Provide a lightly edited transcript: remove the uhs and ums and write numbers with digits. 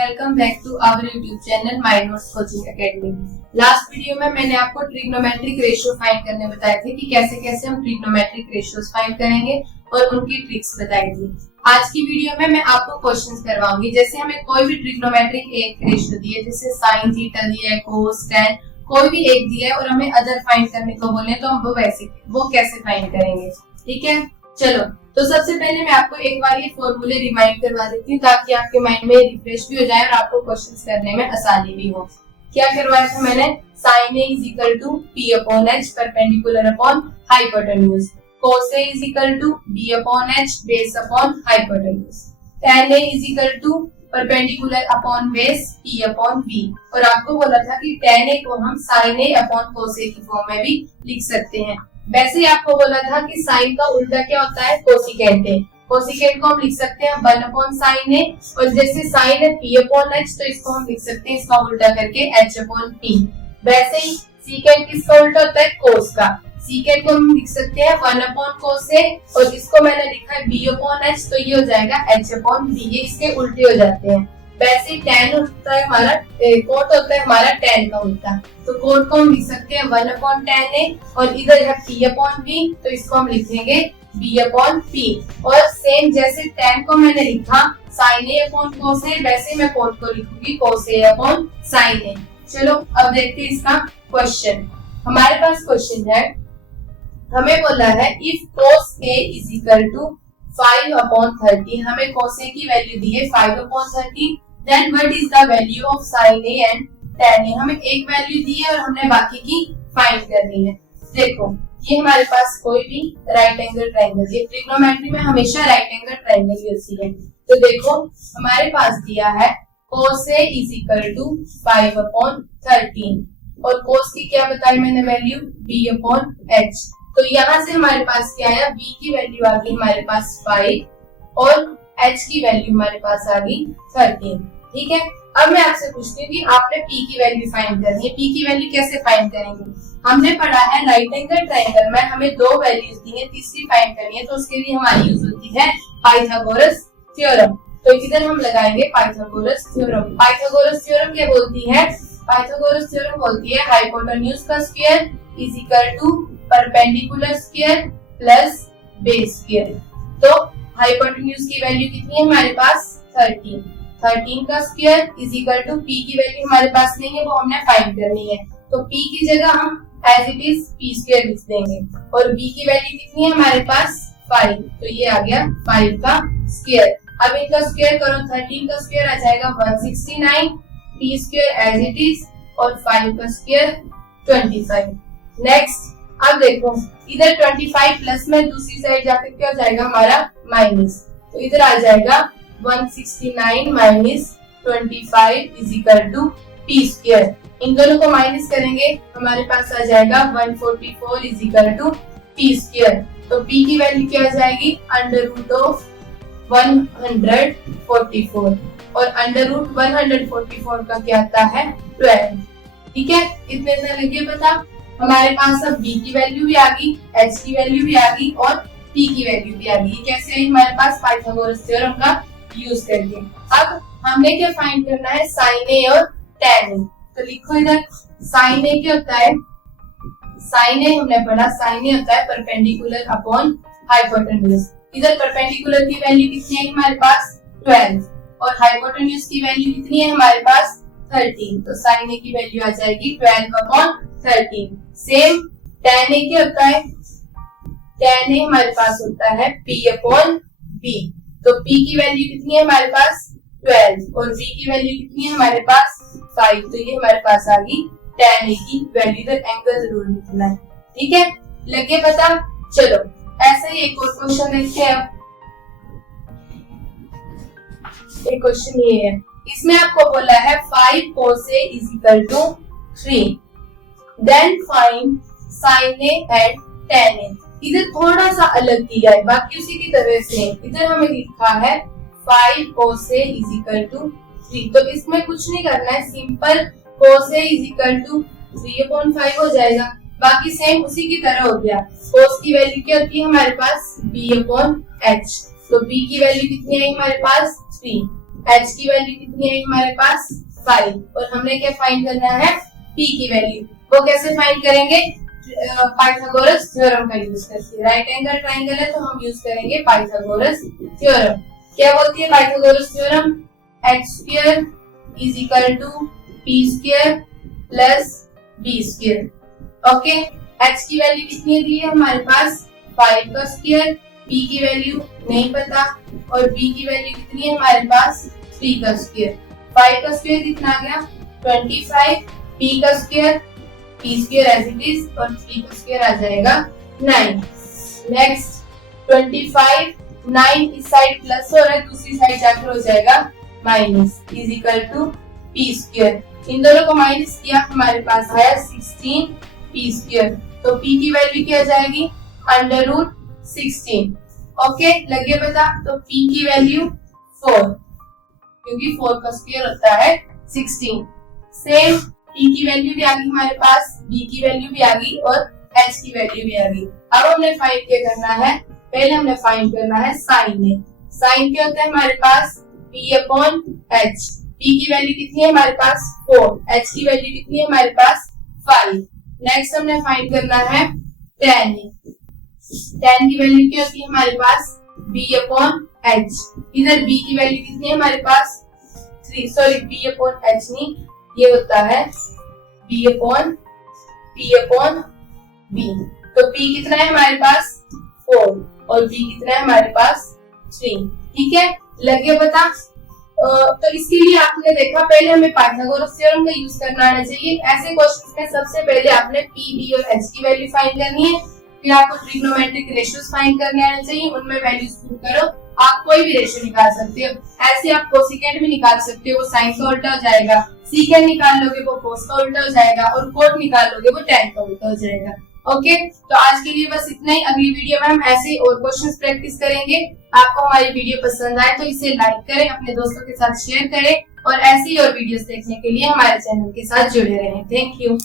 Welcome back to our YouTube channel my notes coaching academy. Last video में मैंने आपको trigonometric ratio find करने बताए थे कि कैसे कैसे हम ट्रिग्नोमेट्रिक रेशियोज फाइंड करेंगे और उनकी ट्रिक्स बताई थी। आज की वीडियो में मैं आपको क्वेश्चंस करवाऊंगी। जैसे हमें कोई भी ट्रिग्नोमेट्रिक एक रेशियो दी है, जैसे साइन थीटा दिया है, कोस टैन, कोई भी एक दिया है और हमें अदर फाइंड करने को बोले तो हम वो कैसे फाइंड करेंगे। ठीक है, चलो तो सबसे पहले मैं आपको एक बार ये फॉर्मूले रिमाइंड करवा देती हूँ ताकि आपके माइंड में रिफ्रेश भी हो जाए और आपको क्वेश्चंस करने में आसानी भी हो। क्या करवाया था मैंने? sin a is equal to p upon h perpendicular upon hypotenuse, cos a is equal to b upon h base upon hypotenuse, tan a is equal to perpendicular upon base p upon b। और आपको बोला था कि tan a को हम sin a upon cos a की form में भी लिख सकते हैं। वैसे ही आपको बोला था कि साइन का उल्टा क्या होता है? कोसिकेंट है। कोसिकेंट को हम लिख सकते हैं 1 अपॉन साइन है, और जैसे साइन है p अपॉन h तो इसको हम लिख सकते हैं इसका उल्टा करके h अपॉन p। वैसे ही सीकेंट किसका उल्टा होता है? कोस का। सीकेंट को हम लिख सकते हैं 1 अपॉन कोस है, और इसको मैंने लिखा है b अपॉन h तो ये हो जाएगा h अपॉन b। ये इसके उल्टे हो जाते हैं। वैसे टैन होता है हमारा, कोट होता है हमारा टैन का उल्टा, तो कोट को हम लिख सकते हैं 1 अपॉन टैन ए, और इधर है p अपॉन b तो इसको हम लिखेंगे b अपॉन p। और सेम जैसे टैन को मैंने लिखा sin a upon cos a, वैसे मैं कोट को लिखूंगी cos a upon sin a। चलो अब देखते हैं इसका क्वेश्चन। हमारे पास क्वेश्चन है, हमें बोला है if cos a is equal to 5 upon 30, हमें cos a की वैल्यू दी है 5 upon 30, then what is the value of sin a and tan a। हमें एक वैल्यू दी है और हमने बाकी की फाइंड करनी है। देखो ये हमारे पास कोई भी राइट एंगल ट्रायंगल, ये ट्रिग्नोमेट्री में हमेशा राइट एंगल ट्रायंगल ही होती है। तो देखो हमारे पास दिया है cos a is equal to 5 upon 13, और cos की क्या बताई मैंने वैल्यू? b upon h। तो यहाँ से हमारे पास क्या आया? b की वैल्यू आ गई हमारे पास 5 और h की वैल्यू हमारे पास आ गई 13। ठीक है, अब मैं आपसे पूछती हूँ कि आपने p की वैल्यू फाइंड करनी है। p की वैल्यू कैसे फाइंड करेंगे? हमने पढ़ा है राइट एंगल ट्रायंगल में हमें दो वैल्यूज दी है, तीसरी फाइंड करनी है, तो उसके लिए हमारी यूज होती है पाइथागोरस थ्योरम। तो इधर हम लगाएंगे पाइथागोरस थ्योरम। पाइथागोरस थ्योरम क्या बोलती है? पाइथागोरस थ्योरम बोलती है हाइपोटेन्यूज का square is equal to perpendicular square plus base square. तो हाइपोटेन्यूज की वैल्यू कितनी है हमारे पास? 13 का square is equal to p की वैल्यू हमारे पास नहीं है, वो हमने फाइंड करनी है। तो p की जगह हम as it is p square लिख देंगे, और b की वैल्यू कितनी है हमारे पास? 5, तो ये आ गया 5 का स्क्वायर। अब इनका स्क्वायर करो, 13 का स्क्वायर आ जाएगा 169, p square as it is, और 5 का स्क्वायर 25। नेक्स्ट अब देखो इधर 25 प्लस में दूसरी साइड जाकर क्या हो जाएगा हमारा? माइनस, तो इधर आ जाएगा 169 minus 25 is equal to p square. इन दोनों को माइनस करेंगे हमारे पास आ जाएगा 144 is equal to p square. तो p की वैल्यू क्या आ जाएगी? अंडर रूट ऑफ 144, और अंडर रूट 144 का क्या आता है? 12। ठीक है, इतने लगे पता। हमारे पास अब b की वैल्यू भी आ गई, h की वैल्यू भी आ गई और p की वैल्यू भी आ गई। कैसे है हमारे पास? पाइथागोरस थ्योरम का यूज करके। अब हमने क्या फाइंड करना है? sin a और tan a। तो लिखो इधर sin a क्या होता है? sin a हमने पढ़ा, sin a होता है परपेंडिकुलर अपॉन हाइपोटेन्यूज। इधर परपेंडिकुलर की वैल्यू कितनी है हमारे पास? 12, और हाइपोटेन्यूज की वैल्यू कितनी है हमारे पास? 13, तो sin a की वैल्यू आ जाएगी 12 अपॉन 13। सेम tan a क्या होता है? tan a हमारे पास होता है p अपॉन b। तो p की वैल्यू कितनी है हमारे पास? 12, और b की वैल्यू कितनी है हमारे पास? 5, तो ये हमारे पास आ गई tan a की वैल्यू। इधर एंगल जरूर लिखना है। ठीक है, लगे पता। चलो ऐसे ही एक और क्वेश्चन देखते हैं। एक क्वेश्चन ये है, इसमें आपको बोला है 5 cos a is equal to 3, then find sin a and tan a। इधर थोड़ा सा अलग किया है, बाकी उसी की तरह से। इधर हमें लिखा है 5 cos a is equal to 3, तो इसमें कुछ नहीं करना है, simple cos a is equal to 3/5 हो जाएगा। बाकी सेम उसी की तरह हो गया। cos की वैल्यू क्या होती है हमारे पास? b upon h। तो b की वैल्यू कितनी है हमारे पास? 3। h की वैल्यू कितनी है हमारे पास 5 और हमने क्या फाइंड करना है p की वैल्यू। वो कैसे फाइंड करेंगे? पाइथागोरस थ्योरम का यूज करके। राइट एंगल ट्राइंगल है तो हम यूज करेंगे पाइथागोरस थ्योरम। क्या बोलती है Pythagoras theorem? h square is equal to p square plus b square. Okay, h की वैल्यू कितनी दी है हमारे पास 5 का स्क्वायर, p की वैल्यू नहीं पता और b की वैल्यू कितनी है हमारे पास 3 का स्क्वायर। 5 का स्क्वायर कितना आ गया 25, p का square p square as it is और 3 का स्क्वायर आ जाएगा 9। नेक्स्ट 25 9 इस साइड प्लस हो रहा है, दूसरी साइड जाकर हो जाएगा minus is equal to p square. इन दोनों को माइनस किया हमारे पास आया 16 p स्क्वायर। तो p की वैल्यू क्या आ जाएगी अंडर रूट 16। ओके, लगे पता? तो p की वैल्यू 4 क्योंकि 4 का स्क्वायर होता है 16। सेम p की वैल्यू भी आ गई हमारे पास, b की वैल्यू भी आ गई और h की वैल्यू भी आ गई। अब हमने फाइंड क्या करना है? पहले हमने फाइंड करना है साइन है। साइन क्या होता है हमारे पास p अपॉन h। p की वैल्यू कितनी है हमारे पास 4, h की वैल्यू कितनी है हमारे पास 5। नेक्स्ट हमने फाइंड करना है tan। tan की वैल्यू क्या होती है हमारे पास b अपॉन h। इधर b की वैल्यू कितनी है हमारे पास 3, सॉरी b अपॉन h नहीं, ये होता है b अपॉन b। तो p कितना है हमारे पास 4 और b कितना है हमारे पास 3। ठीक है, लगे पता? तो इसके लिए आपने देखा पहले हमें पाइथागोरस थ्योरम का यूज करना आना चाहिए। ऐसे क्वेश्चंस में सबसे पहले आपने p, b और h की वैल्यू फाइंड करनी है, फिर आपको ट्रिग्नोमेट्रिक रेशियोज फाइंड करने आने चाहिए, उनमें वैल्यूज पुट करो। आप कोई भी रेशियो निकाल सकते हो, ऐसे आप कोसिकेंट भी निकाल सकते हो, वो साइन का उल्टा हो जाएगा। सीकेंट निकाल लोगे वो कोस का उल्टा हो जाएगा और कोट निकाल लोगे वो टैन का उल्टा हो जाएगा। ओके, तो आज के लिए बस इतना ही। अगली वीडियो में हम ऐसे और क्वेश्चंस प्रैक्टिस करेंगे। आपको हमारी वीडियो पसंद आए तो इसे लाइक करें, अपने दोस्तों के साथ शेयर करें और ऐसी और वीडियोस देखने के लिए हमारे चैनल के साथ जुड़े रहें। Thank you.